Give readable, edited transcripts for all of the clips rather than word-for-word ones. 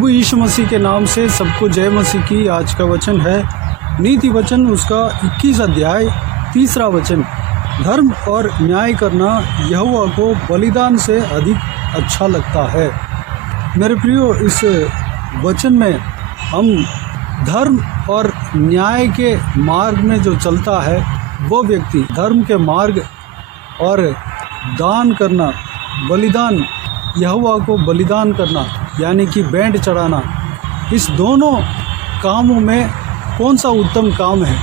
प्रभु यीशु मसीह के नाम से सबको जय मसीह की। आज का वचन है नीति वचन उसका 21 अध्याय 3 वचन। धर्म और न्याय करना यहोवा को बलिदान से अधिक अच्छा लगता है। मेरे प्रियो, इस वचन में हम धर्म और न्याय के मार्ग में जो चलता है वो व्यक्ति धर्म के मार्ग और दान करना, बलिदान, यहोवा को बलिदान करना यानी कि भेंट चढ़ाना, इस दोनों कामों में कौन सा उत्तम काम है,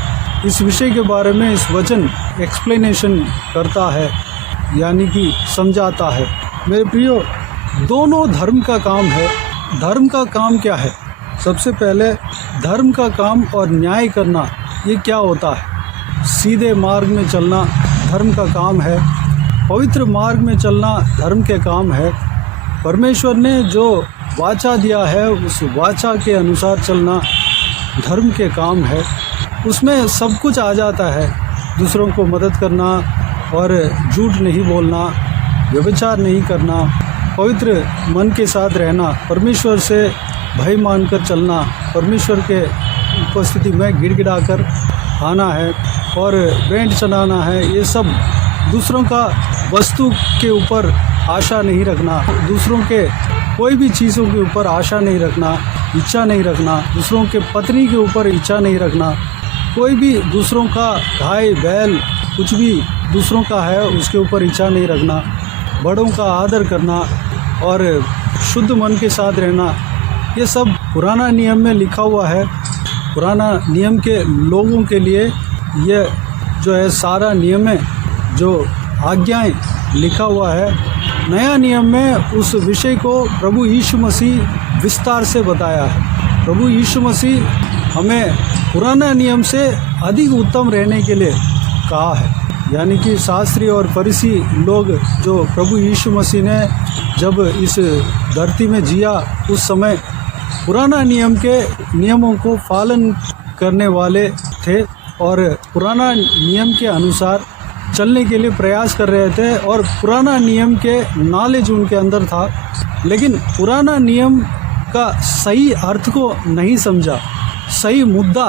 इस विषय के बारे में इस वचन एक्सप्लेनेशन करता है यानी कि समझाता है। मेरे प्रियो, दोनों धर्म का काम है। धर्म का काम क्या है? सबसे पहले धर्म का काम और न्याय करना ये क्या होता है? सीधे मार्ग में चलना धर्म का काम है। पवित्र मार्ग में चलना धर्म के काम है। परमेश्वर ने जो वाचा दिया है उस वाचा के अनुसार चलना धर्म के काम है। उसमें सब कुछ आ जाता है। दूसरों को मदद करना और झूठ नहीं बोलना, व्यभिचार नहीं करना, पवित्र मन के साथ रहना, परमेश्वर से भय मानकर चलना, परमेश्वर के उपस्थिति में गिड़गिड़ाकर आना है और भेंट चढ़ाना है। ये सब दूसरों का वस्तु के ऊपर आशा नहीं रखना, दूसरों के कोई भी चीज़ों के ऊपर आशा नहीं रखना, इच्छा नहीं रखना, दूसरों के पत्नी के ऊपर इच्छा नहीं रखना, कोई भी दूसरों का गाय बैल कुछ भी दूसरों का है उसके ऊपर इच्छा नहीं रखना, बड़ों का आदर करना और शुद्ध मन के साथ रहना, ये सब पुराना नियम में लिखा हुआ है। पुराना नियम के लोगों के लिए ये जो है सारा नियम है, जो आज्ञाएं लिखा हुआ है। नया नियम में उस विषय को प्रभु यीशु मसीह विस्तार से बताया है। प्रभु यीशु मसीह हमें पुराना नियम से अधिक उत्तम रहने के लिए कहा है। यानी कि शास्त्री और फरीसी लोग जो प्रभु यीशु मसीह ने जब इस धरती में जिया उस समय पुराना नियम के नियमों को पालन करने वाले थे और पुराना नियम के अनुसार चलने के लिए प्रयास कर रहे थे और पुराना नियम के नॉलेज उनके अंदर था, लेकिन पुराना नियम का सही अर्थ को नहीं समझा। सही मुद्दा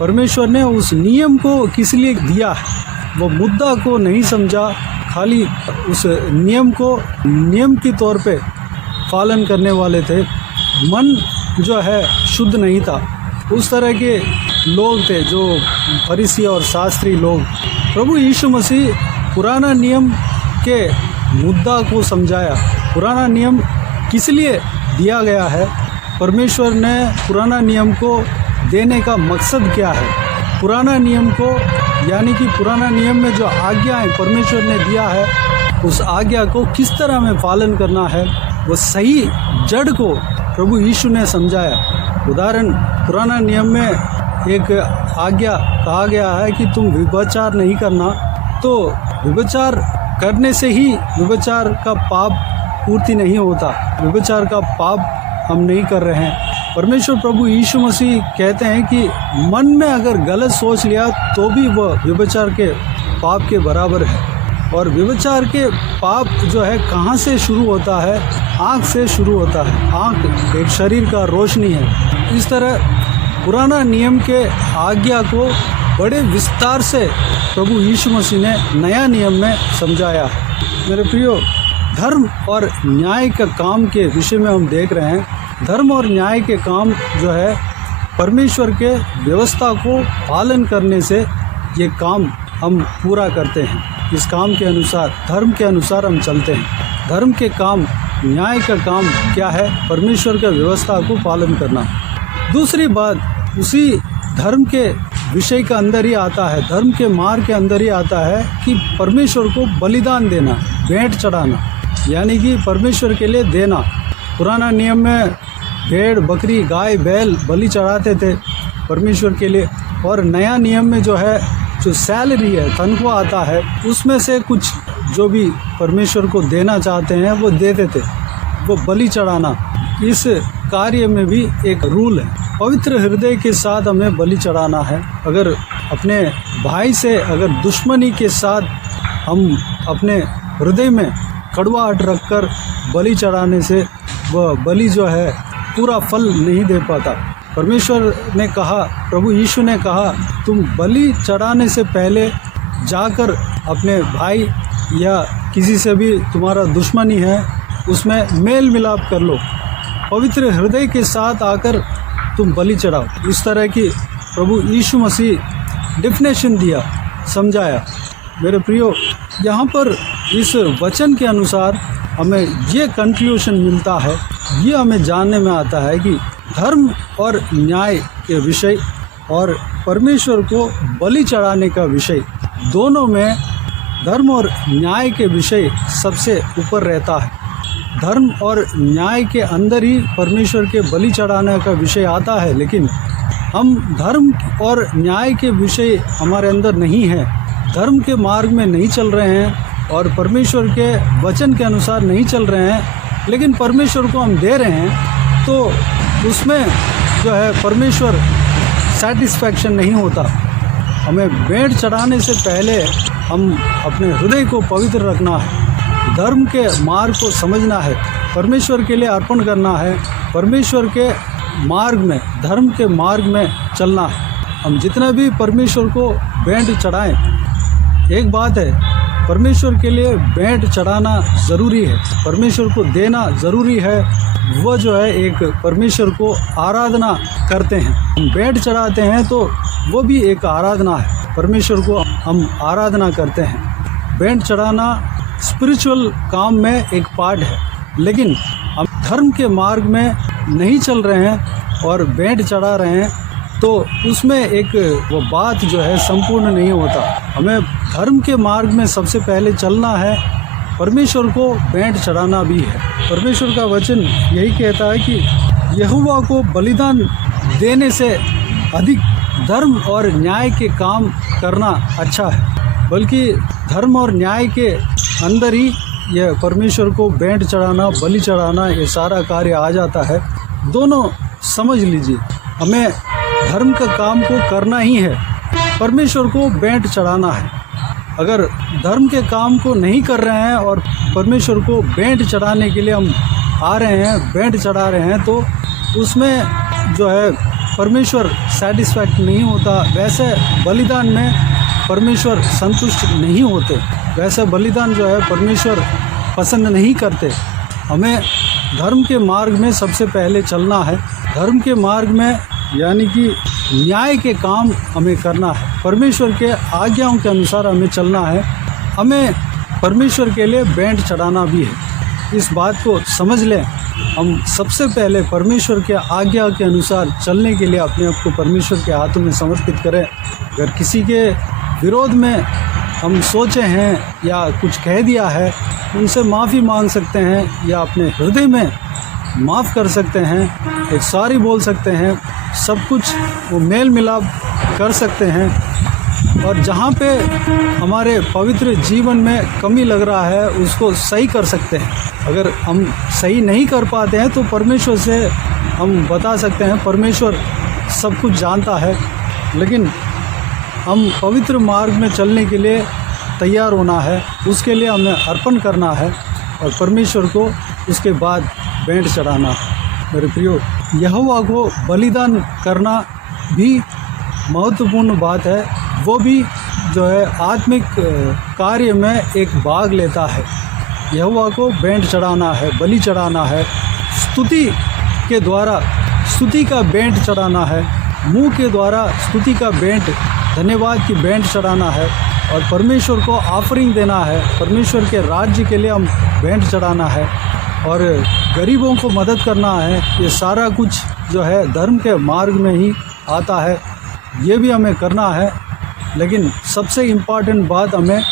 परमेश्वर ने उस नियम को किस लिए दिया है वो मुद्दा को नहीं समझा, खाली उस नियम को नियम के तौर पे पालन करने वाले थे। मन जो है शुद्ध नहीं था। उस तरह के लोग थे जो फरीसी और शास्त्री लोग। प्रभु यीशु मसीह पुराना नियम के मुद्दा को समझाया। पुराना नियम किस लिए दिया गया है, परमेश्वर ने पुराना नियम को देने का मकसद क्या है, पुराना नियम को यानी कि पुराना नियम में जो आज्ञाएं परमेश्वर ने दिया है उस आज्ञा को किस तरह में पालन करना है, वो सही जड़ को प्रभु यीशु ने समझाया। उदाहरण, पुराना नियम में एक आज्ञा कहा गया है कि तुम व्यभिचार नहीं करना, तो व्यभिचार करने से ही व्यभिचार का पाप पूर्ति नहीं होता। व्यभिचार का पाप हम नहीं कर रहे हैं। परमेश्वर प्रभु यीशु मसीह कहते हैं कि मन में अगर गलत सोच लिया तो भी वह व्यभिचार के पाप के बराबर है। और व्यभिचार के पाप जो है कहाँ से शुरू होता है? आँख से शुरू होता है। आँख एक शरीर का रोशनी है। इस तरह पुराना नियम के आज्ञा को बड़े विस्तार से प्रभु यीशु मसीह ने नया नियम में समझाया है। मेरे प्रियो, धर्म और न्याय का काम के विषय में हम देख रहे हैं। धर्म और न्याय के काम जो है परमेश्वर के व्यवस्था को पालन करने से ये काम हम पूरा करते हैं। इस काम के अनुसार, धर्म के अनुसार हम चलते हैं। धर्म के काम, न्याय का काम क्या है? परमेश्वर के व्यवस्था को पालन करना। दूसरी बात, उसी धर्म के विषय का अंदर ही आता है, धर्म के मार्ग के अंदर ही आता है कि परमेश्वर को बलिदान देना, भेंट चढ़ाना, यानी कि परमेश्वर के लिए देना। पुराना नियम में भेड़ बकरी गाय बैल बलि चढ़ाते थे परमेश्वर के लिए, और नया नियम में जो है जो सैलरी है, तनख्वाह आता है, उसमें से कुछ जो भी परमेश्वर को देना चाहते हैं वो देते थे। वो बलि चढ़ाना, इस कार्य में भी एक रूल है। पवित्र हृदय के साथ हमें बलि चढ़ाना है। अगर अपने भाई से अगर दुश्मनी के साथ हम अपने हृदय में कड़वाहट रखकर बलि चढ़ाने से वह बलि जो है पूरा फल नहीं दे पाता। परमेश्वर ने कहा, प्रभु यीशु ने कहा, तुम बलि चढ़ाने से पहले जाकर अपने भाई या किसी से भी तुम्हारा दुश्मनी है उसमें मेल मिलाप कर लो, पवित्र हृदय के साथ आकर तुम बलि चढ़ाओ। इस तरह की प्रभु यीशु मसीह डेफिनेशन दिया, समझाया। मेरे प्रियो, यहाँ पर इस वचन के अनुसार हमें ये कंक्लूजन मिलता है, ये हमें जानने में आता है कि धर्म और न्याय के विषय और परमेश्वर को बलि चढ़ाने का विषय, दोनों में धर्म और न्याय के विषय सबसे ऊपर रहता है। धर्म और न्याय के अंदर ही परमेश्वर के बलि चढ़ाने का विषय आता है, लेकिन हम धर्म और न्याय के विषय हमारे अंदर नहीं है, धर्म के मार्ग में नहीं चल रहे हैं और परमेश्वर के वचन के अनुसार नहीं चल रहे हैं, लेकिन परमेश्वर को हम दे रहे हैं, तो उसमें जो है परमेश्वर सेटिस्फैक्शन नहीं होता। हमें भेंट चढ़ाने से पहले हम अपने हृदय को पवित्र रखना है, धर्म के मार्ग को समझना है, परमेश्वर के लिए अर्पण करना है, परमेश्वर के मार्ग में, धर्म के मार्ग में चलना है। हम जितना भी परमेश्वर को भेंट चढ़ाएं, एक बात है, परमेश्वर के लिए भेंट चढ़ाना ज़रूरी है, परमेश्वर को देना ज़रूरी है। वो जो है एक परमेश्वर को आराधना करते हैं, हम भेंट चढ़ाते हैं तो वो भी एक आराधना है, परमेश्वर को हम आराधना करते हैं। भेंट चढ़ाना स्पिरिचुअल काम में एक पार्ट है, लेकिन हम धर्म के मार्ग में नहीं चल रहे हैं और भेंट चढ़ा रहे हैं तो उसमें एक वो बात जो है संपूर्ण नहीं होता। हमें धर्म के मार्ग में सबसे पहले चलना है, परमेश्वर को भेंट चढ़ाना भी है। परमेश्वर का वचन यही कहता है कि यहोवा को बलिदान देने से अधिक धर्म और न्याय के काम करना अच्छा है, बल्कि धर्म और न्याय के अंदर ही यह परमेश्वर को भेंट चढ़ाना, बलि चढ़ाना, ये सारा कार्य आ जाता है। दोनों समझ लीजिए, हमें धर्म का काम को करना ही है, परमेश्वर को भेंट चढ़ाना है। अगर धर्म के काम को नहीं कर रहे हैं और परमेश्वर को भेंट चढ़ाने के लिए हम आ रहे हैं, भेंट चढ़ा रहे हैं, तो उसमें जो है परमेश्वर सेटिस्फैक्ट नहीं होता। वैसे बलिदान में परमेश्वर संतुष्ट नहीं होते, वैसे बलिदान जो है परमेश्वर पसंद नहीं करते। हमें धर्म के मार्ग में सबसे पहले चलना है, धर्म के मार्ग में यानी कि न्याय के काम हमें करना है, परमेश्वर के आज्ञाओं के अनुसार हमें चलना है, हमें परमेश्वर के लिए भेंट चढ़ाना भी है। इस बात को समझ लें, हम सबसे पहले परमेश्वर के आज्ञा के अनुसार चलने के लिए अपने आप को परमेश्वर के हाथों में समर्पित करें। अगर किसी के विरोध में हम सोचे हैं या कुछ कह दिया है, उनसे माफ़ी मांग सकते हैं या अपने हृदय में माफ़ कर सकते हैं, एक सॉरी बोल सकते हैं, सब कुछ वो मेल मिलाप कर सकते हैं। और जहाँ पे हमारे पवित्र जीवन में कमी लग रहा है उसको सही कर सकते हैं। अगर हम सही नहीं कर पाते हैं तो परमेश्वर से हम बता सकते हैं, परमेश्वर सब कुछ जानता है, लेकिन हम पवित्र मार्ग में चलने के लिए तैयार होना है, उसके लिए हमें अर्पण करना है और परमेश्वर को उसके बाद भेंट चढ़ाना है। मेरे प्रियो, यहोवा को बलिदान करना भी महत्वपूर्ण बात है, वो भी जो है आत्मिक कार्य में एक भाग लेता है। यहोवा को भेंट चढ़ाना है, बलि चढ़ाना है, स्तुति के द्वारा स्तुति का भेंट चढ़ाना है, मुंह के द्वारा स्तुति का भेंट, धन्यवाद की भेंट चढ़ाना है और परमेश्वर को ऑफरिंग देना है, परमेश्वर के राज्य के लिए हम भेंट चढ़ाना है और गरीबों को मदद करना है। ये सारा कुछ जो है धर्म के मार्ग में ही आता है, ये भी हमें करना है, लेकिन सबसे इम्पॉर्टेंट बात हमें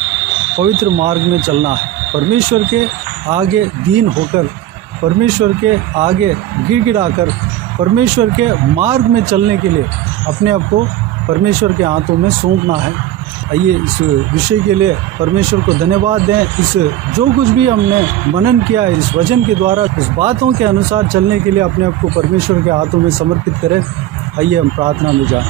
पवित्र मार्ग में चलना है, परमेश्वर के आगे दीन होकर, परमेश्वर के आगे गिड़गिड़ाकर, परमेश्वर के मार्ग में चलने के लिए अपने आप को परमेश्वर के हाथों में सौंपना है। आइए इस विषय के लिए परमेश्वर को धन्यवाद दें। इस जो कुछ भी हमने मनन किया है इस वचन के द्वारा, इस बातों के अनुसार चलने के लिए अपने आप को परमेश्वर के हाथों में समर्पित करें। आइए हम प्रार्थना में जाएं।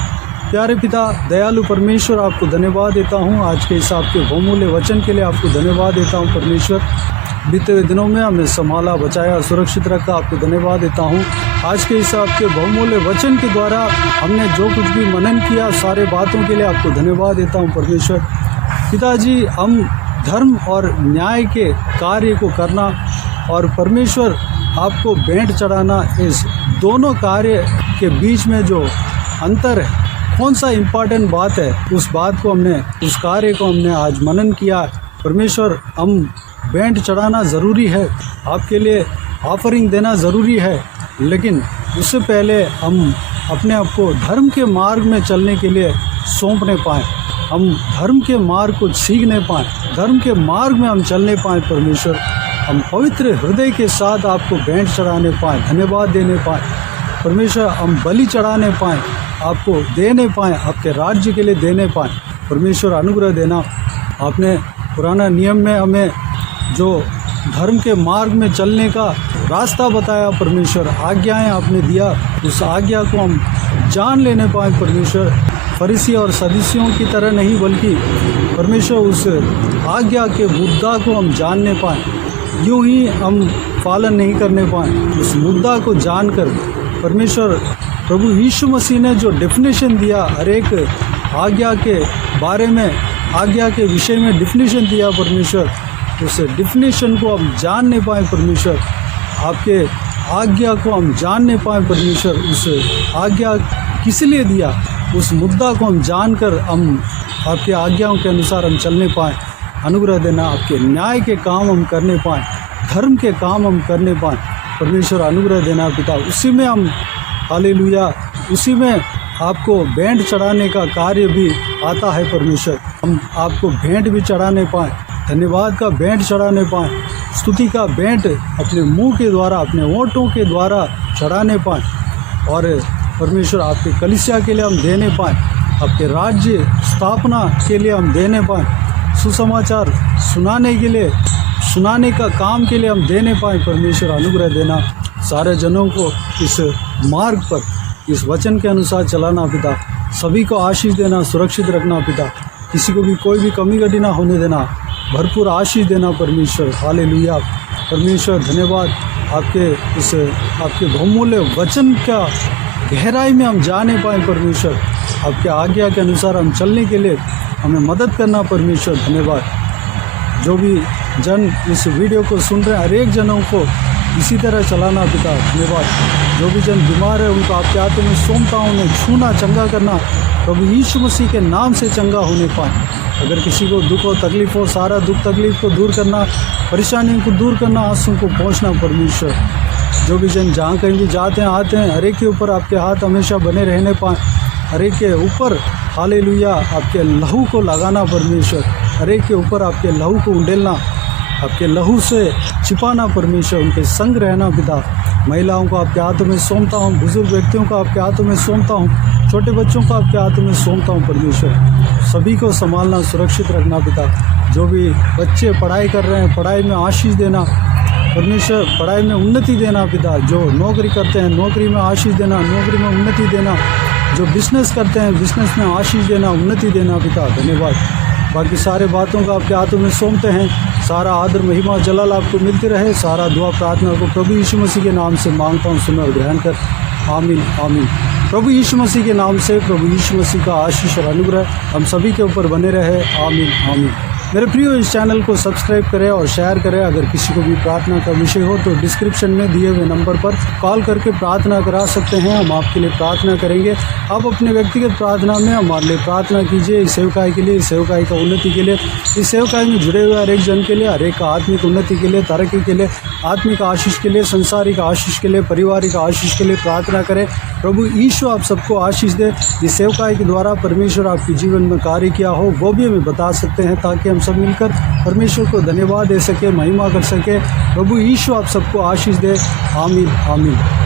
प्यारे पिता, दयालु परमेश्वर, आपको धन्यवाद देता हूँ आज के इस आपके बहुमूल्य वचन के लिए, आपको धन्यवाद देता हूँ परमेश्वर। बीते हुए दिनों में हमें संभाला, बचाया, सुरक्षित रखा। आपको धन्यवाद देता हूँ। आज के इस आपके बहुमूल्य वचन के द्वारा हमने जो कुछ भी मनन किया, सारे बातों के लिए आपको धन्यवाद देता हूँ परमेश्वर। पिताजी, हम धर्म और न्याय के कार्य को करना और परमेश्वर आपको भेंट चढ़ाना, इस दोनों कार्य के बीच में जो अंतर है, कौन सा इम्पॉर्टेंट बात है, उस बात को हमने, उस कार्य को हमने आज मनन किया। परमेश्वर, हम भेंट चढ़ाना ज़रूरी है, आपके लिए ऑफरिंग देना ज़रूरी है, लेकिन उससे पहले हम अपने आप को धर्म के मार्ग में चलने के लिए सौंपने पाएँ, हम धर्म के मार्ग को सीखने पाएँ, धर्म के मार्ग में हम चलने पाएँ। परमेश्वर, हम पवित्र हृदय के साथ आपको भेंट चढ़ाने पाएँ, धन्यवाद देने पाएँ। परमेश्वर, हम बलि चढ़ाने पाएँ, आपको देने पाएँ, आपके राज्य के लिए देने पाएँ। परमेश्वर, अनुग्रह देना। आपने पुराना नियम में हमें जो धर्म के मार्ग में चलने का रास्ता बताया परमेश्वर, आज्ञाएं आपने दिया, उस आज्ञा को हम जान लेने पाएँ परमेश्वर। फरीसी और सदूसियों की तरह नहीं, बल्कि परमेश्वर उस आज्ञा के मुद्दा को हम जानने पाएँ, यूँ ही हम पालन नहीं करने पाएँ। उस मुद्दा को जानकर परमेश्वर, प्रभु यीशु मसीह ने जो डेफिनेशन दिया, हर एक आज्ञा के बारे में, आज्ञा के विषय में डेफिनेशन दिया परमेश्वर, उस डेफिनेशन को हम जानने पाएँ परमेश्वर। आपके आज्ञा को हम जानने पाएँ परमेश्वर, उस आज्ञा किस लिए दिया, उस मुद्दा को हम जानकर हम आपके आज्ञाओं के अनुसार हम चलने पाएँ। अनुग्रह देना। आपके न्याय के काम हम करने पाएँ, धर्म के काम हम करने पाएँ। परमेश्वर, अनुग्रह देना पिता। उसी में हम, हालेलुया, उसी में आपको भेंट चढ़ाने का कार्य भी आता है परमेश्वर। हम आपको भेंट भी चढ़ाने पाएँ, धन्यवाद का भेंट चढ़ाने पाएँ, स्तुति का भेंट अपने मुंह के द्वारा, अपने ओंठों के द्वारा चढ़ाने पाएँ। और परमेश्वर, आपके कलीसिया के लिए हम देने पाएँ, आपके राज्य स्थापना के लिए हम देने पाएँ, सुसमाचार सुनाने के लिए, सुनाने का काम के लिए हम देने पाएँ। परमेश्वर, अनुग्रह देना। सारे जनों को इस मार्ग पर, इस वचन के अनुसार चलाना पिता। सभी को आशीष देना, सुरक्षित रखना पिता। किसी को भी कोई भी कमी घटी ना होने देना, भरपूर आशीष देना परमेश्वर। हालेलुया। परमेश्वर, धन्यवाद। आपके इस आपके बहुमूल्य वचन का गहराई में हम जाने पाएँ परमेश्वर। आपके आज्ञा के अनुसार हम चलने के लिए हमें मदद करना परमेश्वर। धन्यवाद। जो भी जन इस वीडियो को सुन रहे हैं, हर एक जनों को इसी तरह चलाना पिता। धन्यवाद। जो भी जन बीमार है, उनको आपके हाथों में सौंपता हूँ, उन्हें छूना, चंगा करना, प्रभु यीशु मसीह के नाम से चंगा होने पाएँ। अगर किसी को दुख हो, तकलीफ हो, सारा दुख तकलीफ को दूर करना, परेशानियों को दूर करना, आंसू को पहुँचना परमेश्वर। जो भी जन जहाँ कहीं भी जाते हैं, आते हैं, हर एक के ऊपर आपके हाथ हमेशा बने रहने पाएँ। हर एक के ऊपर, हालेलुया, आपके लहू को लगाना परमेश्वर। हर एक के ऊपर आपके लहू को उंडेलना, आपके लहू से छिपाना परमेश्वर। उनके संग रहना पिता। महिलाओं को आपके हाथों में सौंपता हूँ, बुजुर्ग व्यक्तियों को आपके हाथों में सौंपता हूँ, छोटे बच्चों को आपके हाथों में सौंपता हूँ परमेश्वर। सभी को संभालना, सुरक्षित रखना पिता। जो भी बच्चे पढ़ाई कर रहे हैं, पढ़ाई में आशीष देना परमेश्वर, पढ़ाई में उन्नति देना पिता। जो नौकरी करते हैं, नौकरी में आशीष देना, नौकरी में उन्नति देना। जो बिजनेस करते हैं, बिजनेस में आशीष देना, उन्नति देना पिता। धन्यवाद। बाकी सारे बातों का आपके हाथों में सौंपते हैं। सारा आदर, महिमा, जलाल आपको मिलती रहे। सारा दुआ प्रार्थना को प्रभु यीशु मसीह के नाम से मांगता हूँ, सुन और ग्रहण कर। आमीन, आमीन। प्रभु यीशु मसीह के नाम से प्रभु यीशु मसीह का आशीष और अनुग्रह हम सभी के ऊपर बने रहे। आमीन, आमीन। मेरे प्रियो, इस चैनल को सब्सक्राइब करें और शेयर करें। अगर किसी को भी प्रार्थना का विषय हो तो डिस्क्रिप्शन में दिए हुए नंबर पर कॉल करके प्रार्थना करा सकते हैं। हम आपके लिए प्रार्थना करेंगे। आप अपने व्यक्तिगत प्रार्थना में हमारे लिए प्रार्थना कीजिए, इस सेवकाई के लिए, इस सेवकाई का उन्नति के लिए, इस सेवकाई में जुड़े हुए हर एक जन के लिए, हर एक का आत्मिक उन्नति के लिए, तरक्की के लिए, आत्मिक आशीष के लिए, संसारिक आशीष के लिए, पारिवारिक आशीष के लिए प्रार्थना करें। प्रभु यीशु आप सबको आशीष दे। इस सेवकाई के द्वारा परमेश्वर आपके जीवन में कार्य किया हो, वो भी हमें बता सकते हैं, ताकि हम सब मिलकर परमेश्वर को धन्यवाद दे सके, महिमा कर सके। प्रभु यीशु आप सबको आशीष दे। आमीन, आमीन।